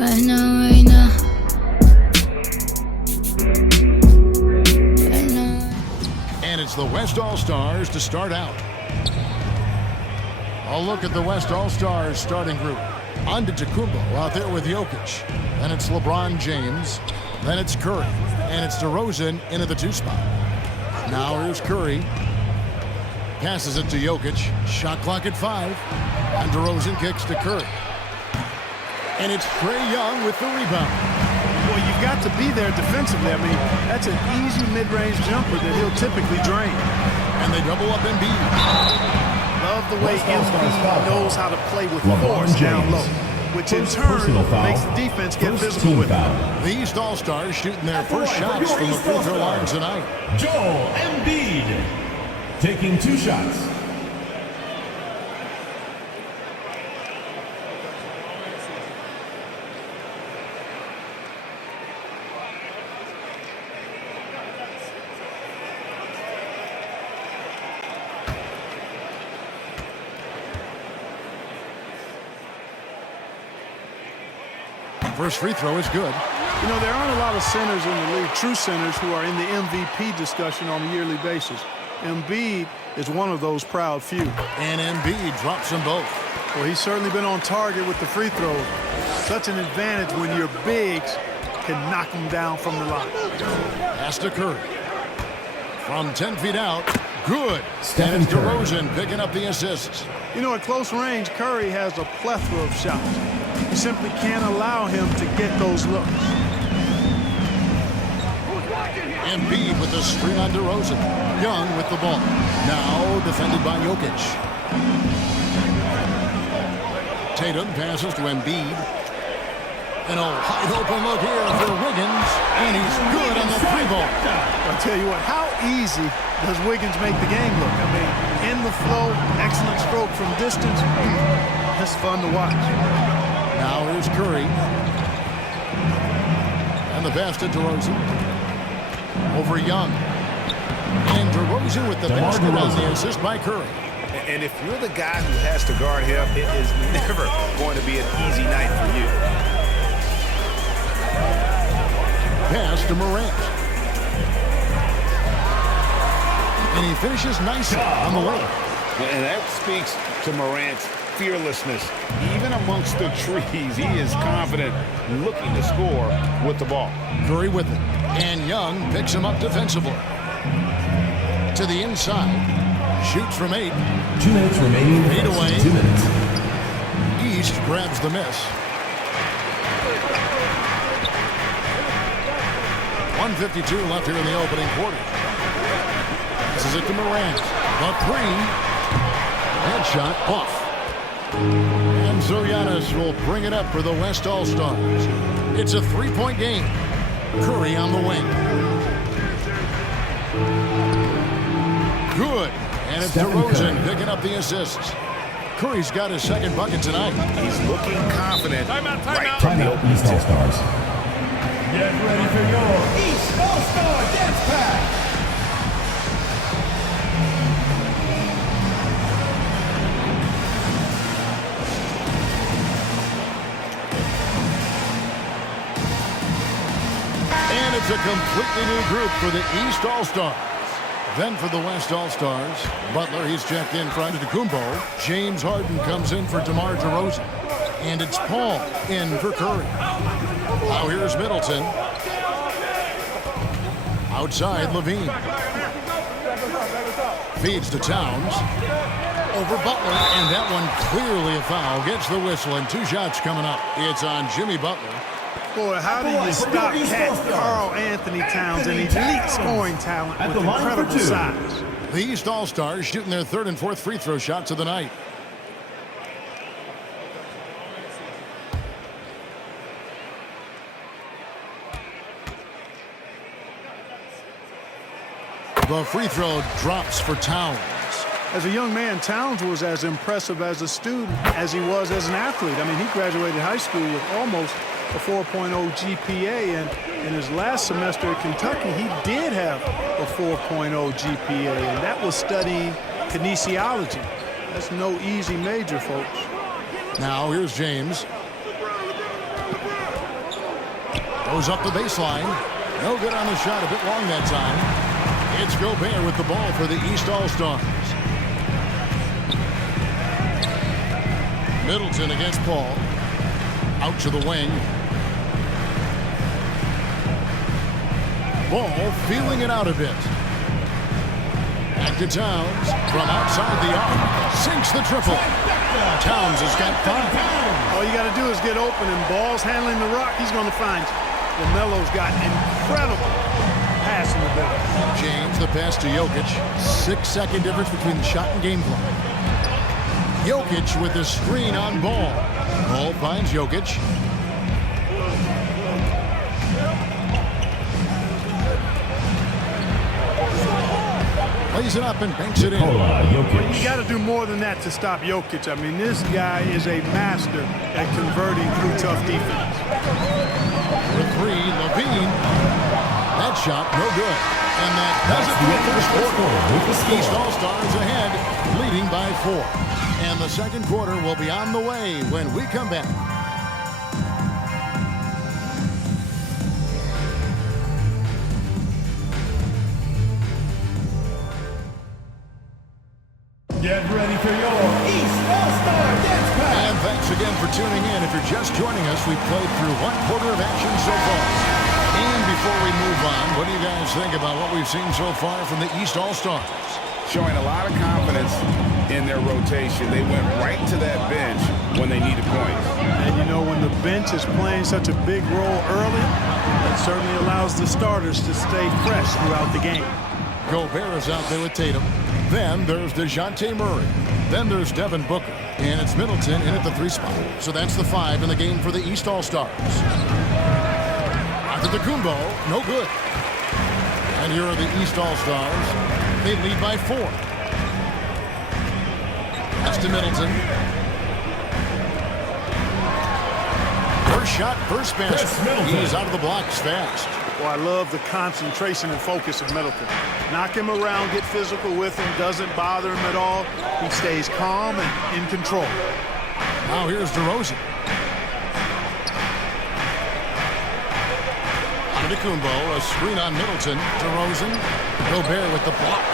Right now, right now. Right now. And it's the West All-Stars to start out. A look at the West All-Stars starting group. Antetokounmpo out there with Jokic. Then it's LeBron James. Then it's Curry. And it's DeRozan into the 2 spot. Now here's Curry. Passes it to Jokic. Shot clock at 5. And DeRozan kicks to Curry. And it's Trae Young with the rebound. Well, you've got to be there defensively. I mean, that's an easy mid-range jumper that he'll typically drain. And they double up Embiid. Love the way Embiid knows how to play with force down low, which in turn makes the defense get physical with him. The East All-Stars shooting their first shots from the free throw line tonight. Joel Embiid taking 2 shots. First free throw is good. You know, there aren't a lot of centers in the league, true centers, who are in the MVP discussion on a yearly basis. Embiid is one of those proud few. And Embiid drops them both. Well, he's certainly been on target with the free throws. Such an advantage when your bigs can knock them down from the line. Pass to Curry. From 10 feet out, good. And it's DeRozan picking up the assists. You know, at close range, Curry has a plethora of shots. You simply can't allow him to get those looks. Embiid with the screen on DeRozan. Young with the ball. Now defended by Jokic. Tatum passes to Embiid. And a wide open look here for Wiggins. And he's good on the 3 ball. I'll tell you what, how easy does Wiggins make the game look? I mean, in the flow, excellent stroke from distance. It's fun to watch. Now here's Curry. And the pass to DeRozan. Over Young. And DeRozan with the basket on the assist by Curry. And if you're the guy who has to guard him, it is never going to be an easy night for you. Pass to Morant. And he finishes nicely on the way. And that speaks to Morant's fearlessness. Even amongst the trees, he is confident, looking to score with the ball. Curry with it. And Young picks him up defensively. To the inside. Shoots from 8. 2 minutes remaining. 8 away. 2 minutes. East grabs the miss. 1:52 left here in the opening quarter. This is it to Morant. The 3. Headshot off. And so Giannis will bring it up for the West All-Stars. It's a 3-point game. Curry on the wing. Good. And it's DeRozan picking up the assists. Curry's got his 2nd bucket tonight. He's looking confident. Timeout. East All-Stars. Get ready for your East All-Star Dance Pack. And it's a completely new group for the East All-Stars. Then for the West All-Stars, Butler, he's checked in for Antetokounmpo. James Harden comes in for DeMar DeRozan. And it's Paul in for Curry. Now here's Middleton. Outside, Levine. Feeds to Towns. Over Butler, and that one clearly a foul. Gets the whistle, and 2 shots coming up. It's on Jimmy Butler. Boy, how do you stop Karl-Anthony Towns, an elite scoring talent with incredible size? The East All-Stars shooting their 3rd and 4th free throw shots of the night. The free throw drops for Towns. As a young man, Towns was as impressive as a student as he was as an athlete. I mean, he graduated high school with almost a 4.0 GPA, and in his last semester at Kentucky, he did have a 4.0 GPA, and that was studying kinesiology. That's no easy major, folks. Now here's James. Goes up the baseline. No good on the shot. A bit long that time. It's Gobert with the ball for the East All-Stars. Middleton against Paul. Out to the wing. Ball feeling it out a bit. Back to Towns from outside the arc. Sinks the triple. Towns has got 5. All you got to do is get open, and Ball's handling the rock. He's going to find you. LaMelo's got incredible pass in the middle. James, the pass to Jokic. 6-second difference between the shot and game clock. Jokic with the screen on Ball. Ball finds Jokic. Plays it up and banks it in. You got to do more than that to stop Jokic. I mean, this guy is a master at converting through tough defense. For 3, Levine. That shot, no good. And that does it for the first quarter. East All-Stars ahead, leading by 4. And the second quarter will be on the way when we come back. Get ready for your East All-Star Dance Pack. And thanks again for tuning in. If you're just joining us, we've played through 1 quarter of action so far. And before we move on, what do you guys think about what we've seen so far from the East All-Stars? Showing a lot of confidence in their rotation. They went right to that bench when they needed points. And you know, when the bench is playing such a big role early, it certainly allows the starters to stay fresh throughout the game. Gobert is out there with Tatum. Then there's DeJounte Murray. Then there's Devin Booker. And it's Middleton in at the 3 spot. So that's the 5 in the game for the East All-Stars. Antetokounmpo, no good. And here are the East All-Stars. They lead by 4. That's to Middleton. First shot, first basket. He's out of the blocks fast. Well, I love the concentration and focus of Middleton. Knock him around, get physical with him, doesn't bother him at all. He stays calm and in control. Now here's DeRozan. Antetokounmpo, a screen on Middleton. DeRozan, Gobert with the block.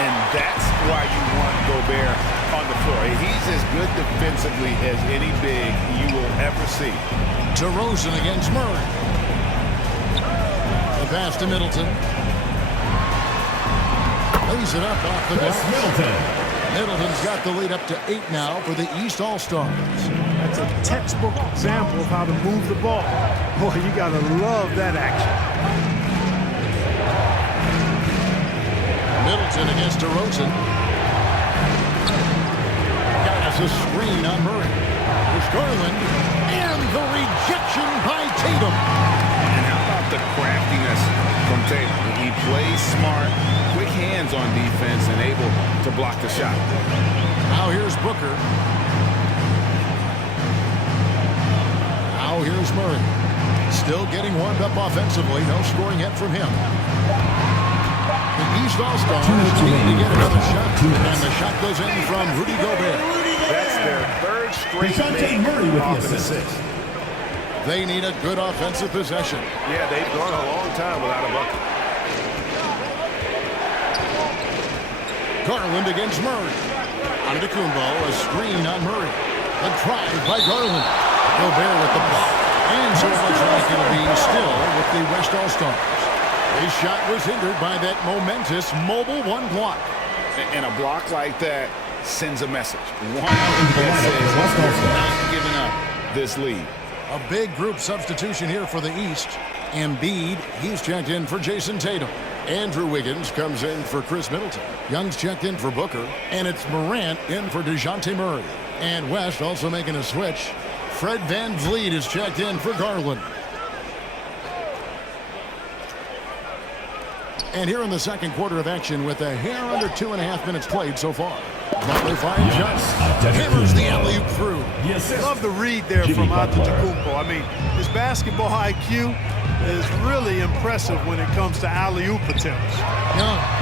And that's why you want Gobert on the floor. He's as good defensively as any big you will ever see. DeRozan against Murray. The pass to Middleton. Lays it up off the glass. Middleton's got the lead up to 8 now for the East All-Stars. That's a textbook example of how to move the ball. Boy, you got to love that action. Middleton against DeRozan. Got a screen on Murray. There's Garland. And the rejection by Tatum. And how about the craftiness from Tatum? He plays smart, quick hands on defense, and able to block the shot. Now here's Booker. Now here's Murray. Still getting warmed up offensively. No scoring yet from him. The East All-Stars need to get another shot. And the shot goes in from Rudy Gobert. That's their 3rd straight Murray with off the an assist. They need a good offensive possession. Yeah, they've gone a long time without a bucket. Garland against Murray. Antetokounmpo, a screen on Murray. A drive by Garland. Gobert with the block. And so it looks like it'll be still with the West All-Stars. His shot was hindered by that momentous mobile 1 block. And a block like that sends a message. One that says we're not giving up this lead. A big group substitution here for the East. Embiid, he's checked in for Jason Tatum. Andrew Wiggins comes in for Chris Middleton. Young's checked in for Booker. And it's Morant in for DeJounte Murray. And West also making a switch. Fred VanVleet is checked in for Garland. And here in the second quarter of action with a hair under 2.5 minutes played so far. Butler finds Giannis. Hammers the alley-oop through. Love the read there from Antetokounmpo. I mean, his basketball IQ is really impressive when it comes to alley-oop attempts. Yeah.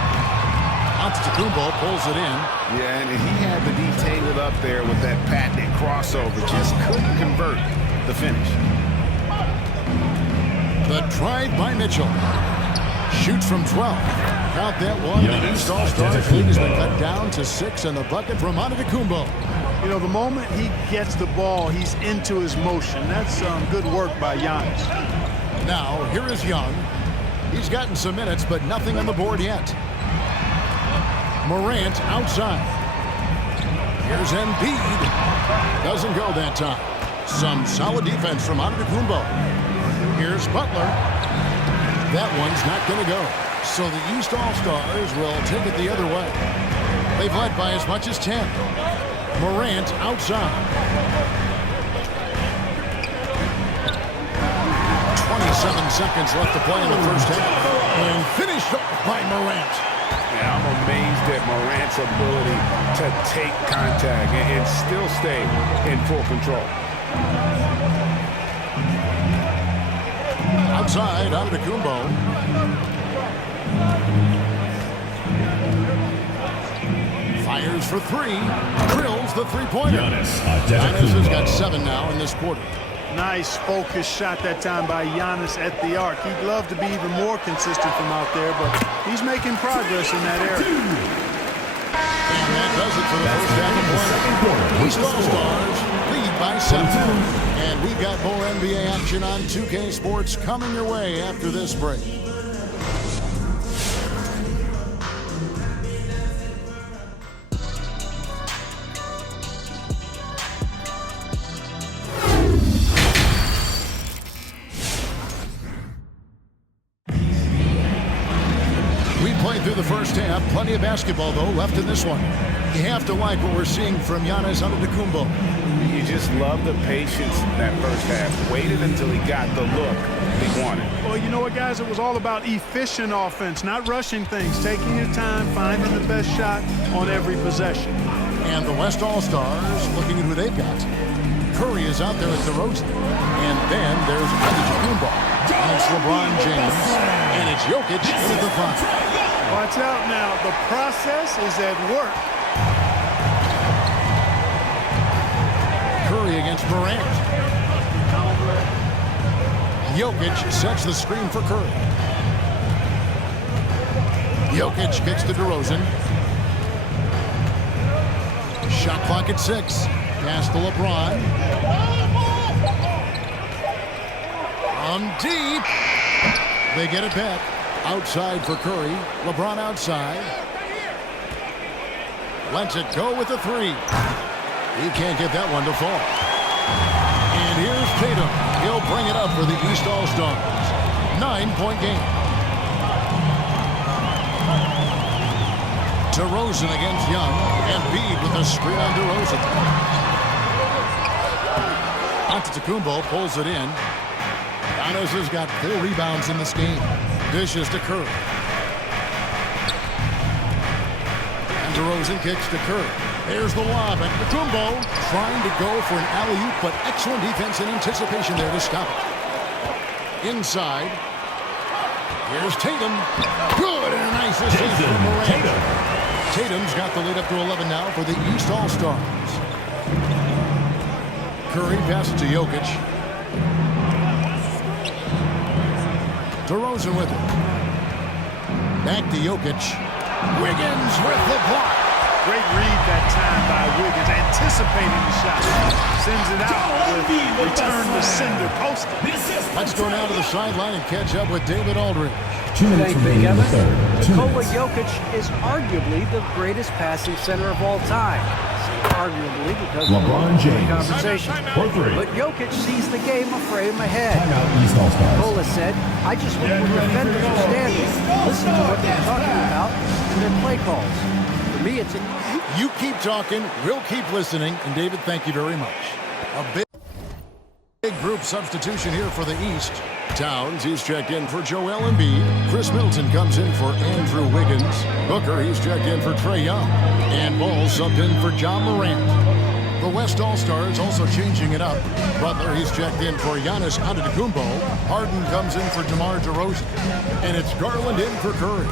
Antetokounmpo pulls it in. Yeah, and he had the D tangled up there with that patented crossover. Just couldn't convert the finish. The The drive by Mitchell. Shoots from 12. Count that one. The East All-Stars lead has been cut down to 6, and the bucket from Antetokounmpo. You know, the moment he gets the ball, he's into his motion. That's good work by Giannis. Now, here is Young. He's gotten some minutes, but nothing on the board yet. Morant outside. Here's Embiid. Doesn't go that time. Some solid defense from Antetokounmpo. Here's Butler. That one's not going to go. So the East All-Stars will take it the other way. They've led by as much as 10. Morant outside. 27 seconds left to play in the first half. And finished off by Morant. Yeah, I'm amazed at Morant's ability to take contact and still stay in full control. Outside, Antetokounmpo. Fires for 3. Drills the three-pointer. Giannis Giannis has got 7 now in this quarter. Nice focused shot that time by Giannis at the arc. He'd love to be even more consistent from out there, but he's making progress in that area. And that does it for the first half of play. East All-Stars lead by 7. And we've got more NBA action on 2K Sports coming your way after this break. Through the first half, plenty of basketball though left in this one. You have to like what we're seeing from Giannis Antetokounmpo. You just love the patience that first half. Waited until he got the look he wanted. Well, you know what, guys? It was all about efficient offense, not rushing things, taking your time, finding the best shot on every possession. And the West All-Stars looking at who they've got. Curry is out there at DeRozan. And then there's Antetokounmpo. And it's LeBron James. And it's Jokic into the front. Watch out now. The process is at work. Curry against Morant. Jokic sets the screen for Curry. Jokic kicks to DeRozan. Shot clock at 6. Pass to LeBron. From deep. They get it back. Outside for Curry. LeBron outside. Lets it go with the 3. He can't get that one to fall. And here's Tatum. He'll bring it up for the East All-Stars. 9-point game. DeRozan against Young. Embiid with a screen on DeRozan. Antetokounmpo pulls it in. Giannis has got 4 rebounds in this game. Dishes to Curry. And DeRozan kicks to Curry. There's the lob. Antetokounmpo trying to go for an alley-oop, but excellent defense and anticipation there to stop it. Inside. Here's Tatum. Good, and a nice assist from Morant. Tatum's got the lead up to 11 now for the East All-Stars. Curry passes to Jokic. DeRozan with it. Back to Jokic. Wiggins with the block. Great read that time by Wiggins, anticipating the shot. Sends it out with return to sender poster. Let's go now to the sideline and catch up with David Aldridge. Thank you, Kevin. Nikola Jokic is arguably the greatest passing center of all time. Arguably because LeBron of the James. conversation. For 3. But Jokic sees the game a frame ahead. Timeout East All-Stars. Nikola said, I just look where defenders are standing, listen to what they're talking about, and their play calls. For me, it's You keep talking, we'll keep listening, and David, thank you very much. A big group substitution here for the East. Towns, he's checked in for Joel Embiid. Chris Middleton comes in for Andrew Wiggins. Booker, he's checked in for Trae Young. And Ball subbed in for John Morant. The West All-Stars also changing it up. Butler, he's checked in for Giannis Antetokounmpo. Harden comes in for DeMar DeRozan. And it's Garland in for Curry.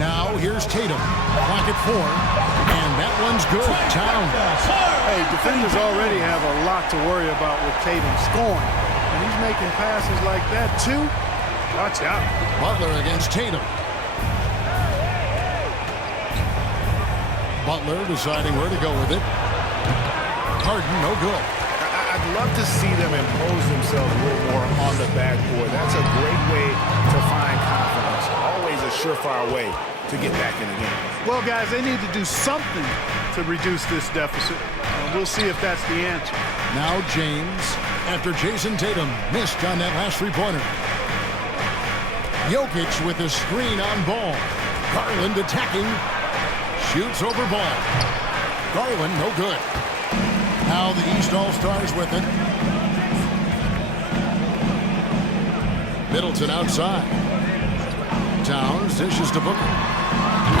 Now, here's Tatum. Clock at 4. And that one's good. Towns. Hey, defenders already have a lot to worry about with Tatum scoring. And he's making passes like that, too, watch out. Butler against Tatum. Butler deciding where to go with it. Harden, no good. I'd love to see them impose themselves a little more on the backboard. That's a great way to find confidence. Always a surefire way to get back in the game. Well, guys, they need to do something to reduce this deficit. We'll see if that's the answer. Now James, after Jason Tatum missed on that last three-pointer. Jokic with a screen on ball. Garland attacking. Shoots over ball. Garland, no good. Now the East All-Stars with it. Middleton outside. Towns dishes to Booker.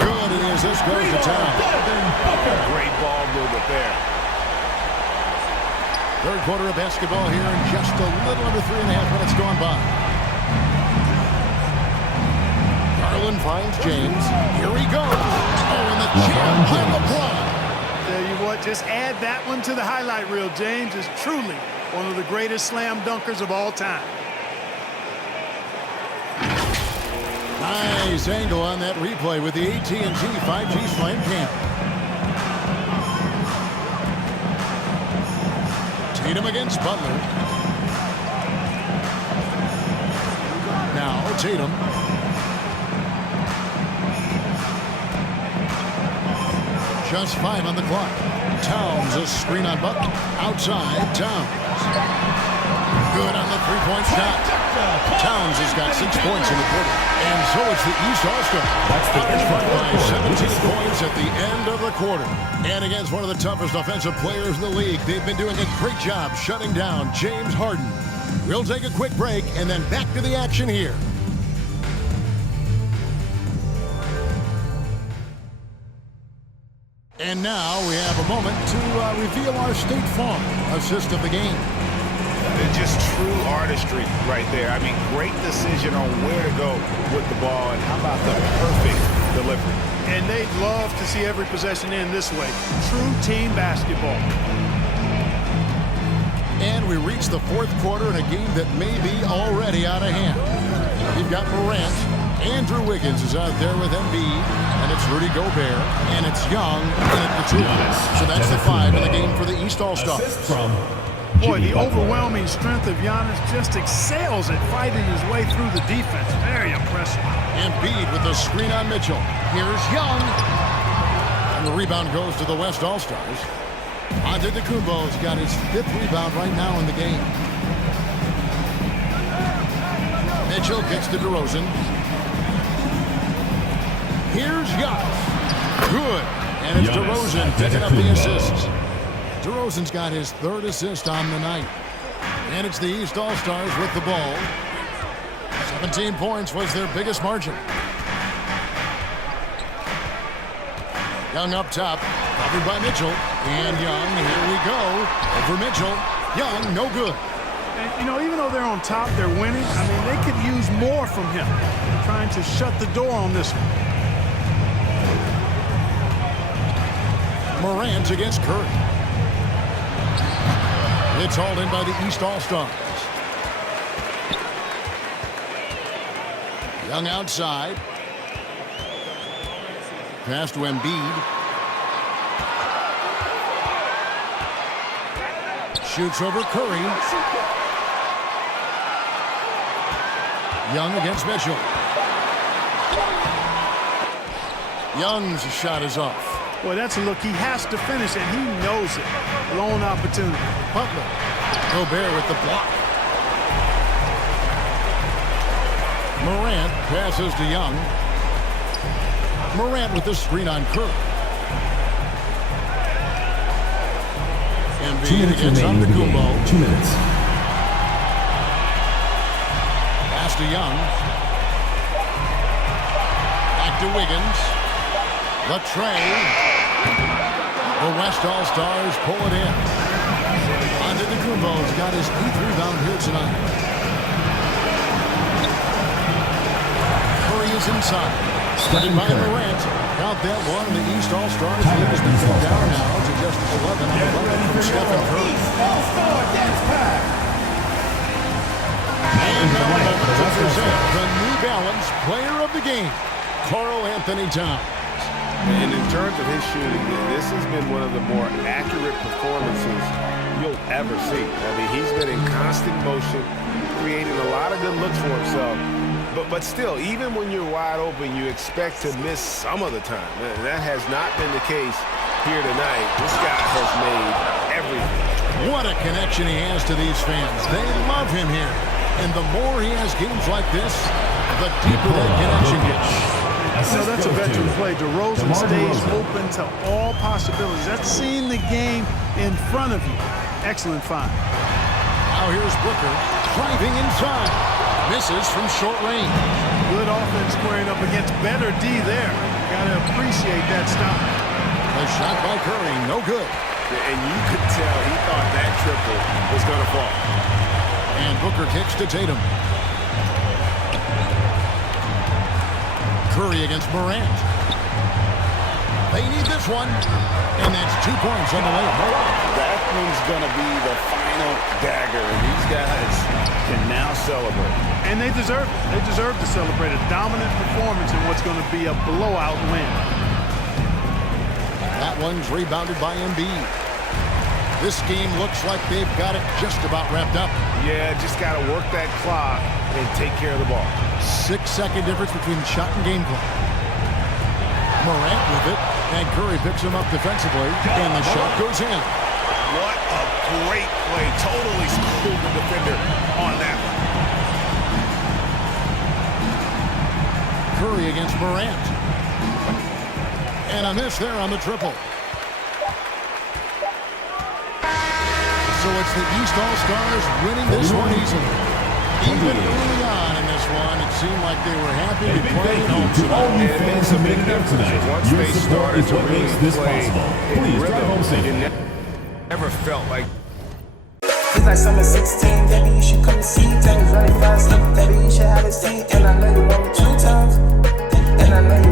Good, and as this goes to Towns. Great ball movement there. Third quarter of basketball here in just a little under 3.5 minutes gone by. Garland finds James. Here he goes. Oh, and the jam by LeBron. Tell you what, just add that one to the highlight reel. James is truly one of the greatest slam dunkers of all time. Nice angle on that replay with the AT&T 5G Slam Cam. Tatum against Butler. Now Tatum. Just 5 on the clock. Towns a screen on Butler. Outside, Towns. Good on the three-point shot. Towns has got 6 points in the quarter. And so it's the East All-Star. That's the In front by 17 points at the end of the quarter. And against one of the toughest offensive players in the league, they've been doing a great job shutting down James Harden. We'll take a quick break and then back to the action here. And now we have a moment to reveal our State Farm assist of the game. Just true artistry right there. I mean, great decision on where to go with the ball, and how about the perfect delivery. And they'd love to see every possession end this way. True team basketball. And we reach the fourth quarter in a game that may be already out of hand. We've got Morant. Andrew Wiggins is out there with Embiid. And it's Rudy Gobert. And it's Young in at the 2. So that's the 5 in the game for the East All-Stars. Boy, the overwhelming strength of Giannis just excels at fighting his way through the defense. Very impressive. Embiid with the screen on Mitchell. Here's Young. And the rebound goes to the West All-Stars. Antetokounmpo's got his 5th rebound right now in the game. Mitchell kicks to DeRozan. Here's Giannis. Good. And it's DeRozan picking up the assists. DeRozan's got his 3rd assist on the night. And it's the East All-Stars with the ball. 17 points was their biggest margin. Young up top, covered by Mitchell. And Young, here we go. Over Mitchell. Young, no good. And, you know, even though they're on top, they're winning. I mean, they could use more from him. They're trying to shut the door on this one. Morant against Curry. It's hauled in by the East All-Stars. Young outside. Pass to Embiid. Shoots over Curry. Young against Mitchell. Young's shot is off. Boy, that's a look he has to finish, and he knows it. Lone opportunity. Butler. Gobert with the block. Morant passes to Young. Morant with the screen on Curry. Embiid against Antetokounmpo. 2 minutes. Pass to Young. Back to Wiggins. Latrey. The West All-Stars pull it in. Antetokounmpo's got his 8th rebound here tonight. Curry is inside. Started by Morant. Count that one. The East All-Stars leads the game down now to just 11. Get ready for Stephen your Curry. East All-Star Dance Pack. Allen's player of the game, Karl-Anthony Towns. And in terms of his shooting, this has been one of the more accurate performances you'll ever see. I mean, he's been in constant motion, creating a lot of good looks for himself. But still, even when you're wide open, you expect to miss some of the time. And that has not been the case here tonight. This guy has made everything. What a connection he has to these fans. They love him here. And the more he has games like this, the deeper that connection gets. So that's a veteran play. DeRozan stays open to all possibilities. That's seeing the game in front of you. Excellent find. Now here's Booker driving inside. Misses from short range. Good offense squaring up against better D there. Got to appreciate that stop. A shot by Curry, no good. And you could tell he thought that triple was going to fall. And Booker kicks to Tatum. Curry against Morant. They need this one. And that's 2 points on the layup. That one's going to be the final dagger. And these guys can now celebrate. And they deserve it. They deserve to celebrate a dominant performance in what's going to be a blowout win. That one's rebounded by Embiid. This game looks like they've got it just about wrapped up. Yeah, just got to work that clock and take care of the ball. 6-second difference between shot and game clock. Morant with it, and Curry picks him up defensively, and the shot goes in. What a great play. Totally schooled the defender on that one. Curry against Morant. And a miss there on the triple. So it's the East All-Stars winning this one easily. Even early on in this one, it seemed like they were happy to play at home. To all you fans who made it out tonight, your support is what makes this possible. Please drive home safe. Never felt like It's like summer 16, baby, you should come and see. Things running fast, look, baby, you should have a seat. And I know you want me 2 times. And I know you